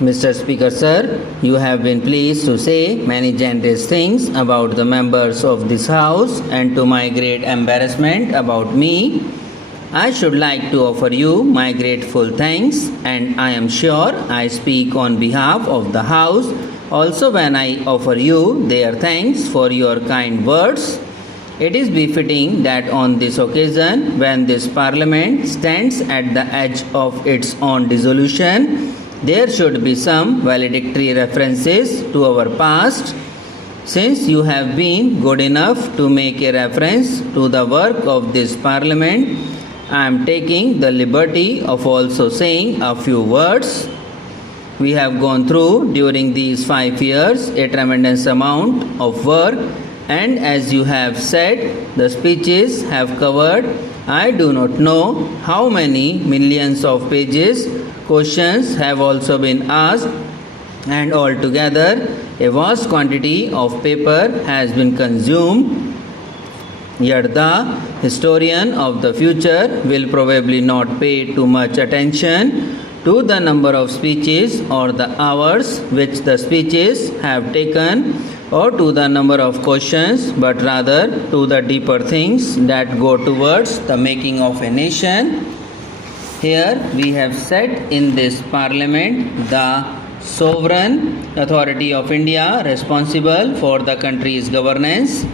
Mr. Speaker, sir, you have been pleased to say many generous things about the members of this House, and to my great embarrassment about me, I should like to offer you my grateful thanks, and I am sure I speak on behalf of the House also when I offer you their thanks for your kind words. It is befitting that on this occasion, when this Parliament stands at the edge of its own dissolution, there should be some valedictory references to our past. Since you have been good enough to make a reference to the work of this Parliament, I am taking the liberty of also saying a few words. We have gone through during these 5 years a tremendous amount of work, and as you have said, the speeches have covered I do not know how many millions of pages. Questions have also been asked, and altogether a vast quantity of paper has been consumed. Yet the historian of the future will probably not pay too much attention to the number of speeches or the hours which the speeches have taken, or to the number of questions, but rather to the deeper things that go towards the making of a nation. Here we have set in this Parliament the sovereign authority of India responsible for the country's governance.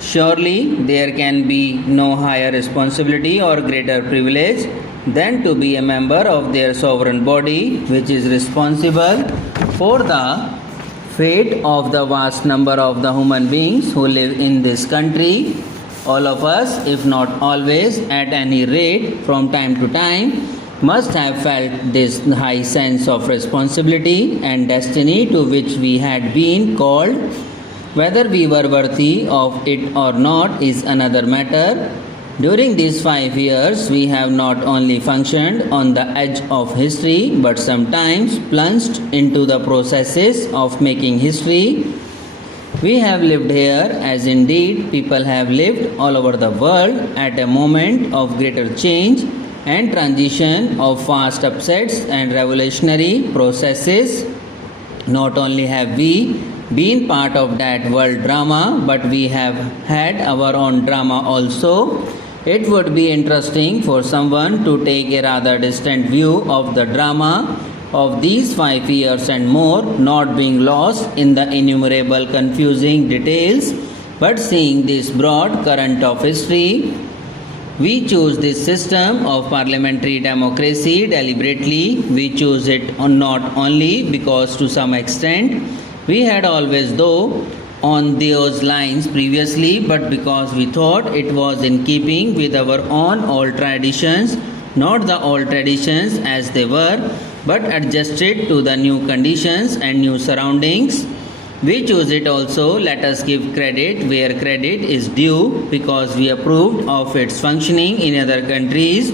Surely there can be no higher responsibility or greater privilege than to be a member of their sovereign body, which is responsible for the fate of the vast number of the human beings who live in this country. All of us, if not always, at any rate, from time to time, must have felt this high sense of responsibility and destiny to which we had been called. Whether we were worthy of it or not is another matter. During these 5 years, we have not only functioned on the edge of history, but sometimes plunged into the processes of making history. We have lived here, as indeed people have lived all over the world, at a moment of greater change and transition, of fast upsets and revolutionary processes. Not only have we been part of that world drama, but we have had our own drama also. It would be interesting for someone to take a rather distant view of the drama of these 5 years and more, not being lost in the innumerable confusing details, but seeing this broad current of history. We choose this system of parliamentary democracy deliberately. We choose it not only because to some extent we had always though on those lines previously, but because we thought it was in keeping with our own old traditions, not the old traditions as they were, but adjusted to the new conditions and new surroundings. We choose it also, let us give credit where credit is due, because we approved of its functioning in other countries,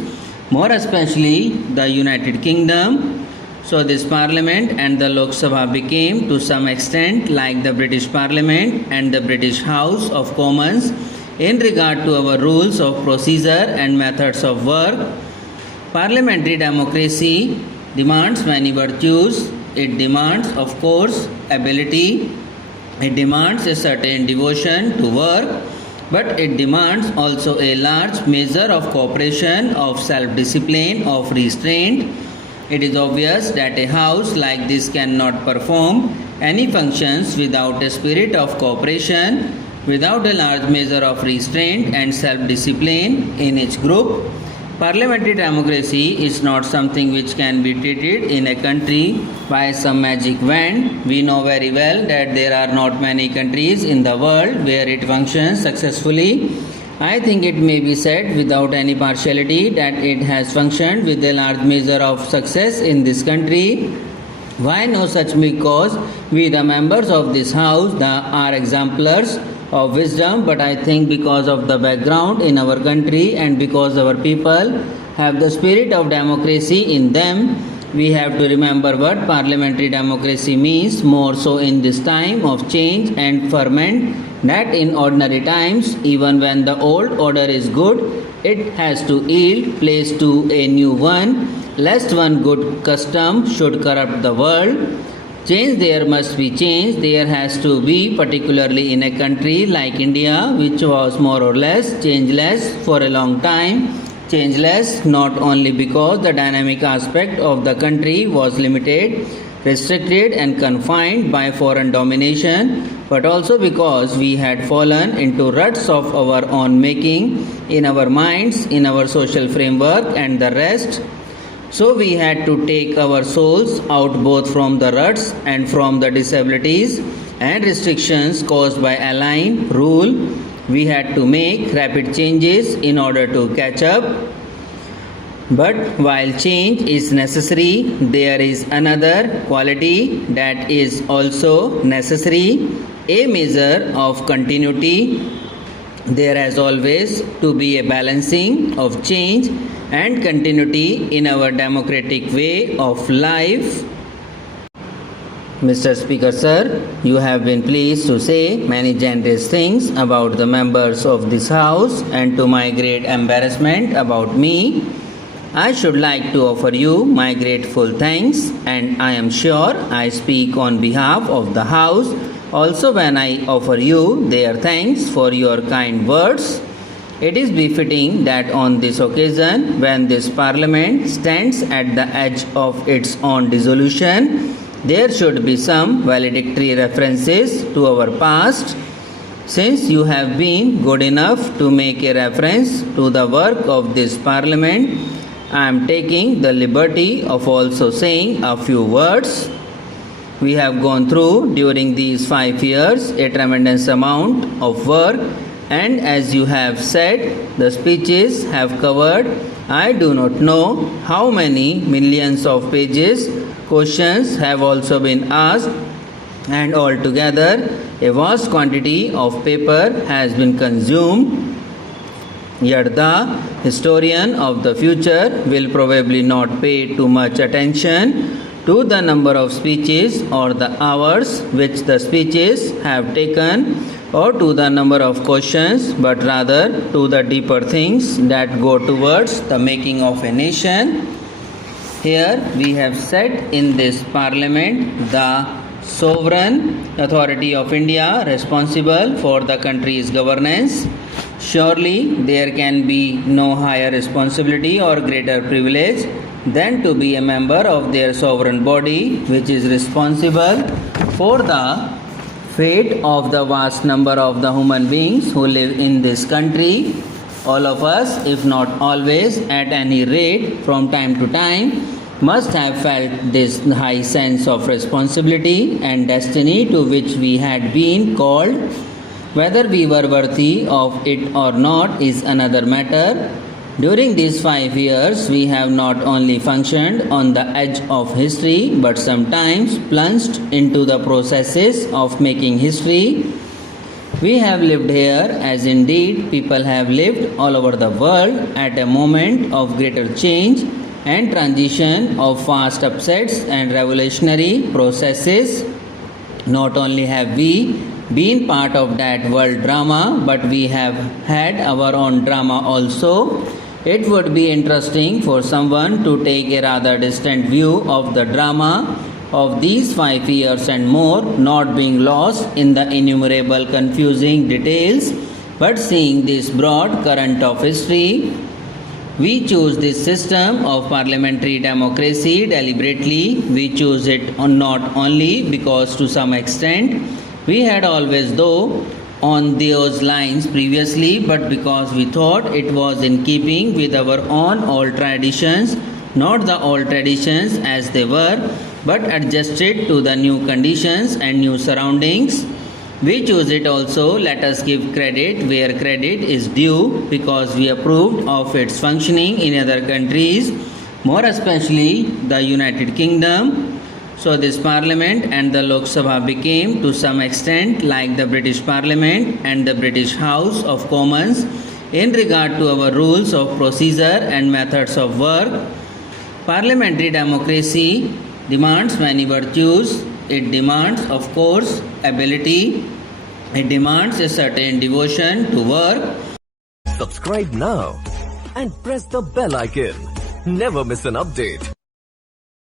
more especially the United Kingdom. So this Parliament and the Lok Sabha became to some extent like the British Parliament and the British House of Commons in regard to our rules of procedure and methods of work. Parliamentary democracy demands many virtues. It demands, of course, ability. It demands a certain devotion to work, but it demands also a large measure of cooperation, of self-discipline, of restraint. It is obvious that a house like this cannot perform any functions without a spirit of cooperation, without a large measure of restraint and self-discipline in its group. Parliamentary democracy is not something which can be treated in a country by some magic wand. We know very well that there are not many countries in the world where it functions successfully. I think it may be said without any partiality that it has functioned with a large measure of success in this country. Why no such? Because we, the members of this House, are exemplars of wisdom, but I think because of the background in our country and because our people have the spirit of democracy in them, we have to remember what parliamentary democracy means, more so in this time of change and ferment, that in ordinary times, even when the old order is good, it has to yield place to a new one. lest one good custom should corrupt the world. Change there must be change, there has to be, particularly in a country like India, which was more or less changeless for a long time. Changeless not only because the dynamic aspect of the country was limited, restricted and confined by foreign domination, but also because we had fallen into ruts of our own making in our minds, in our social framework and the rest. So we had to take our souls out both from the ruts and from the disabilities and restrictions caused by align, rule. We had to make rapid changes in order to catch up. But while change is necessary, there is another quality that is also necessary, a measure of continuity. There has always to be a balancing of change and continuity in our democratic way of life. Mr. Speaker, sir, you have been pleased to say many generous things about the members of this House, and to my great embarrassment about me. I should like to offer you my grateful thanks, and I am sure I speak on behalf of the House also when I offer you their thanks for your kind words. It is befitting that on this occasion, when this Parliament stands at the edge of its own dissolution, there should be some valedictory references to our past. Since you have been good enough to make a reference to the work of this Parliament, I am taking the liberty of also saying a few words. We have gone through during these 5 years a tremendous amount of work, and as you have said, the speeches have covered, I do not know how many millions of pages. Questions have also been asked, and altogether a vast quantity of paper has been consumed. Yet the historian of the future will probably not pay too much attention to the number of speeches or the hours which the speeches have taken, or to the number of questions, but rather to the deeper things that go towards the making of a nation. Here we have set in this Parliament the sovereign authority of India responsible for the country's governance. Surely there can be no higher responsibility or greater privilege than to be a member of their sovereign body, which is responsible for the fate of the vast number of the human beings who live in this country. All of us, if not always, at any rate, from time to time, must have felt this high sense of responsibility and destiny to which we had been called. Whether we were worthy of it or not is another matter. During these 5 years, we have not only functioned on the edge of history, but sometimes plunged into the processes of making history. We have lived here, as indeed people have lived all over the world, at a moment of greater change and transition, of fast upsets and revolutionary processes. Not only have we been part of that world drama, but we have had our own drama also. It would be interesting for someone to take a rather distant view of the drama of these 5 years and more, not being lost in the innumerable confusing details, but seeing this broad current of history. We choose this system of parliamentary democracy deliberately. We choose it not only because to some extent we had always though on those lines previously, but because we thought it was in keeping with our own old traditions, not the old traditions as they were, but adjusted to the new conditions and new surroundings. We choose it also, let us give credit where credit is due, because we approved of its functioning in other countries, more especially the United Kingdom. So this Parliament and the Lok Sabha became to some extent like the British Parliament and the British House of Commons in regard to our rules of procedure and methods of work. Parliamentary democracy demands many virtues. It demands, of course, ability. It demands a certain devotion to work. Subscribe now and press the bell icon. never miss an update.